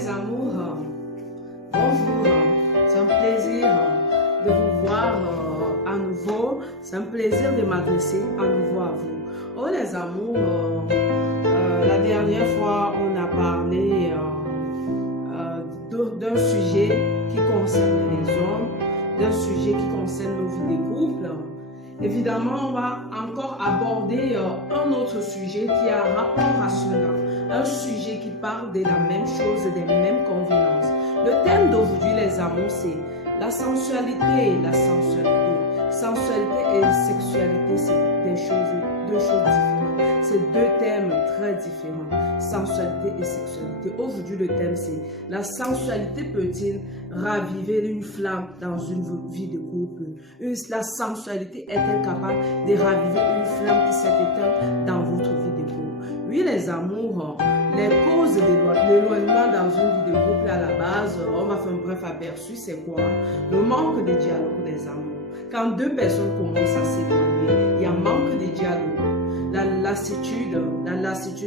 les amours, bonjour, c'est un plaisir de vous voir à nouveau, c'est un plaisir de m'adresser à nouveau à vous. Oh les amours, la dernière fois on a parlé d'un sujet qui concerne les hommes, d'un sujet qui concerne nos vies de couple. Évidemment, on va encore aborder un autre sujet qui a un rapport à cela. Un sujet qui parle de la même chose, des mêmes convenances. Le thème d'aujourd'hui, les amours, c'est la sensualité. La sensualité. Sensualité et sexualité, c'est deux choses différentes. C'est deux thèmes très différents. Sensualité et sexualité. Aujourd'hui, le thème, c'est la sensualité peut-il raviver une flamme dans une vie de couple? La sensualité est-elle capable de raviver une flamme qui s'est éteinte dans votre vie de couple? Oui, les amours, les causes de l'éloignement dans une vie de couple à la base, on va faire un bref aperçu, c'est quoi? Le manque de dialogue des amours. Quand deux personnes commencent à s'éloigner, il y a manque de dialogue. La lassitude,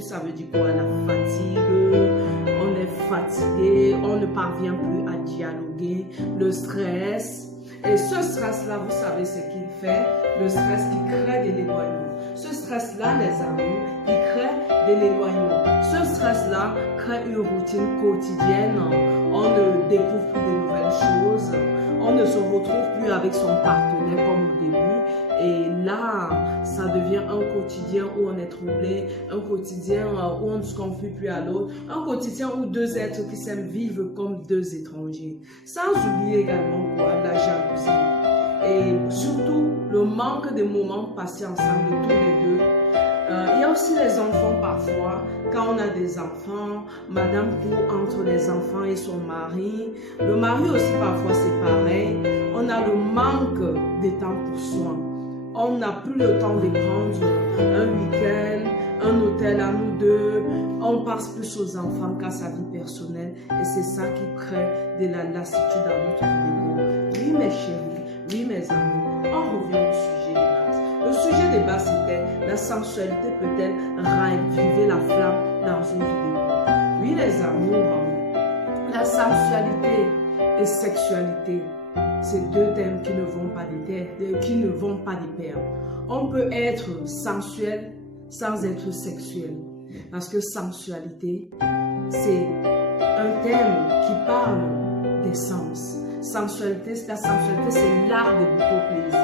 ça veut dire quoi? La fatigue, on est fatigué, on ne parvient plus à dialoguer, le stress. Et ce stress-là, vous savez ce qu'il fait? Le stress qui crée de l'éloignement. Ce stress-là, les amis, qui crée de l'éloignement. Ce stress-là crée une routine quotidienne. On ne découvre plus de nouvelles choses. On ne se retrouve plus avec son partenaire comme au début. Et là, ça devient un quotidien où on est troublé, un quotidien où on ne se confie plus à l'autre, un quotidien où deux êtres qui s'aiment vivent comme deux étrangers. Sans oublier également quoi? La jalousie. Et surtout, le manque de moments passés ensemble, tous les deux. Il y a aussi les enfants parfois. Quand on a des enfants, madame court entre les enfants et son mari. Le mari aussi parfois c'est pareil. On a le manque de temps pour soi. On n'a plus le temps de prendre un week-end, un hôtel à nous deux. On passe plus aux enfants qu'à sa vie personnelle. Et c'est ça qui crée de la lassitude dans notre vie. Oui mes chéris, oui mes amis, on revient au sujet de base. Le sujet de base c'était la sensualité peut-elle raviver la flamme dans une vie de couple? Oui les amours, la sensualité et sexualité, c'est deux thèmes qui ne vont pas de pair. On peut être sensuel sans être sexuel. Parce que sensualité, c'est un thème qui parle des sens. La sensualité, c'est l'art de goûter au plaisir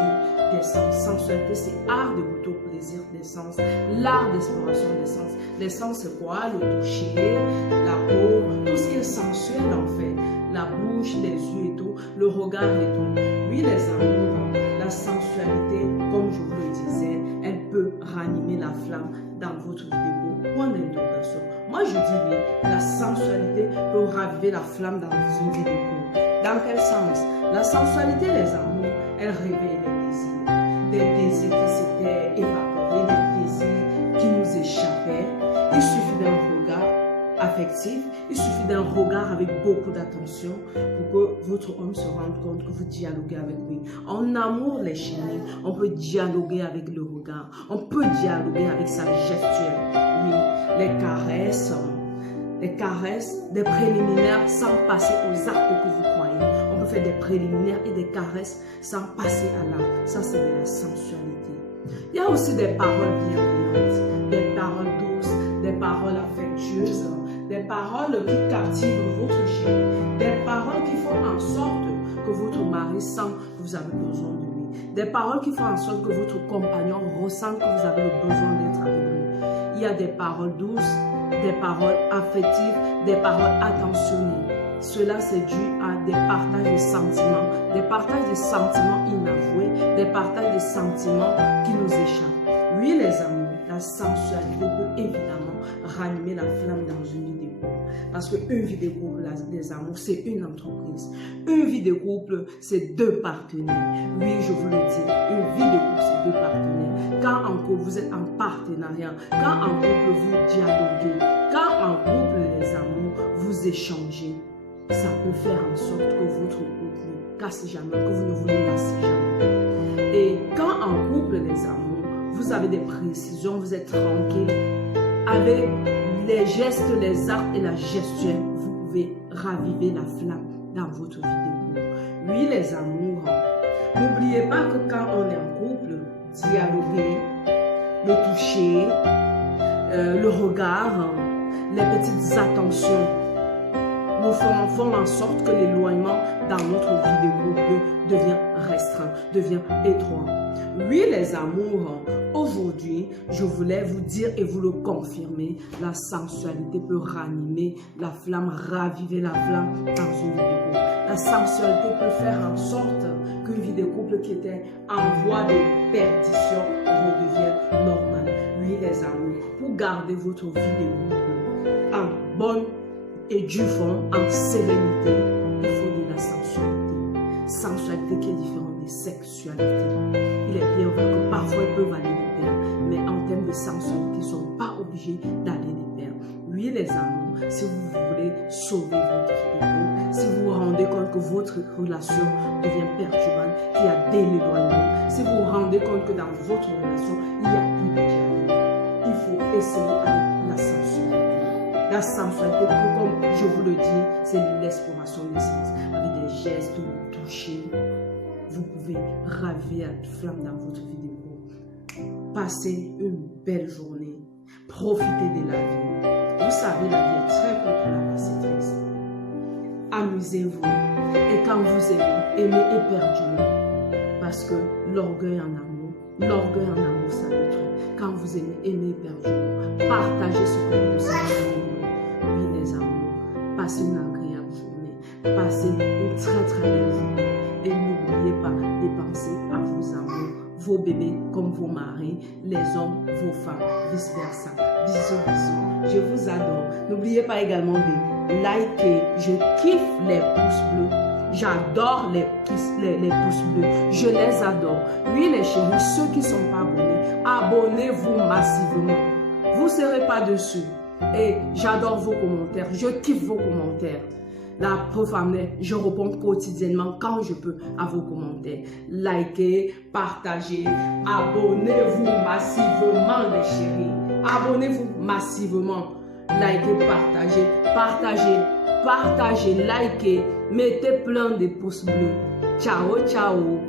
des sens. Sensualité, c'est art de goûter au plaisir des sens. L'art d'exploration des sens. Les sens, c'est quoi? Le toucher, la peau, tout ce qui est sensuel en fait. La bouche, les yeux et tout, le regard et tout. Oui, les amours, la sensualité, comme je vous le disais, elle peut ranimer la flamme dans votre vie de couple. Point d'interrogation. Moi, je dis oui, la sensualité peut raviver la flamme dans une vie de couple. Dans quel sens? La sensualité, les amours, elle réveille les désirs. Des désirs qui s'étaient évaporés, des désirs qui nous échappaient. Il suffit d'un regard affectif, il suffit d'un regard avec beaucoup d'attention pour que votre homme se rende compte que vous dialoguez avec lui. En amour, les chéris, on peut dialoguer avec le regard, on peut dialoguer avec sa gestuelle. Oui, les caresses, des préliminaires sans passer aux actes que vous croyez. On peut faire des préliminaires et des caresses sans passer à l'acte. Ça, c'est de la sensualité. Il y a aussi des paroles bienveillantes, des paroles douces, des paroles affectueuses, des paroles qui captivent votre chéri, des paroles qui font en sorte que votre mari sent que vous avez besoin de lui, des paroles qui font en sorte que votre compagnon ressent que vous avez le besoin d'être avec lui. Il y a des paroles douces, des paroles affectives, des paroles attentionnées. Cela, c'est dû à des partages de sentiments inavoués, des partages de sentiments qui nous échappent. Oui, les amis, la sensualité peut évidemment ranimer la flamme dans une vie de couple. Parce qu'une vie de couple, les amours, c'est une entreprise. Une vie de couple, c'est deux partenaires. Oui, je vous le dis, une vie de couple, c'est deux partenaires. Quand en couple, vous êtes en partenariat. Quand en couple, vous dialoguez. Quand en couple, les amours, vous échangez. Ça peut faire en sorte que votre couple ne casse jamais, que vous ne vous lassez jamais. Et quand en couple, les amours, vous avez des précisions, vous êtes tranquille, avec les gestes, les actes et la gestuelle, pouvez raviver la flamme dans votre vie de couple. Oui, les amours, n'oubliez pas que quand on est en couple, dialoguer, le toucher, le regard, les petites attentions nous font en sorte que l'éloignement dans notre vie de couple devient restreint, devient étroit. Oui, les amours, aujourd'hui, je voulais vous dire et vous le confirmer, la sensualité peut ranimer la flamme, raviver la flamme dans une vie de couple. La sensualité peut faire en sorte qu'une vie de couple qui était en voie de perdition redevienne normale. Oui, les amours, pour garder votre vie de couple en bonne et du fond, en sérénité, il faut de la sensualité. Sensualité qui est différente des sexualités. Il est bien vrai que parfois ils peuvent aller de pair, mais en termes de sensualité, ils ne sont pas obligés d'aller de pair. Oui, les amours, si vous voulez sauver votre vie de couple, si vous vous rendez compte que votre relation devient perturbante, qu'il y a de l'éloignement, si vous vous rendez compte que dans votre relation, il n'y a plus de dialogue, il faut essayer avec la sensualité. La sensualité, comme je vous le dis, c'est l'exploration des sens. Avec des gestes, le toucher, vous pouvez raviver la flamme dans votre vie de couple. Passez une belle journée. Profitez de la vie. Vous savez, la vie est très courte pour la passer triste. Amusez-vous. Et quand vous aimez éperdument. Parce que l'orgueil en amour, ça détruit. Quand vous aimez éperdument, partagez ce que vous sentez. Oui, les amours, passez une agréable journée, passez une très très belle journée et n'oubliez pas de penser à vos amours, vos bébés comme vos maris, les hommes, vos femmes, vice versa. Bisous, bisous, je vous adore. N'oubliez pas également de liker, je kiffe les pouces bleus. J'adore les pouces bleus, je les adore. Oui les chéris, ceux qui ne sont pas abonnés, abonnez-vous massivement. Vous ne serez pas dessus. Et j'adore vos commentaires, je kiffe vos commentaires. La preuve en est, je réponds quotidiennement quand je peux à vos commentaires. Likez, partagez, abonnez-vous massivement les chéris. Abonnez-vous massivement. Likez, partagez, likez, mettez plein de pouces bleus. Ciao, ciao.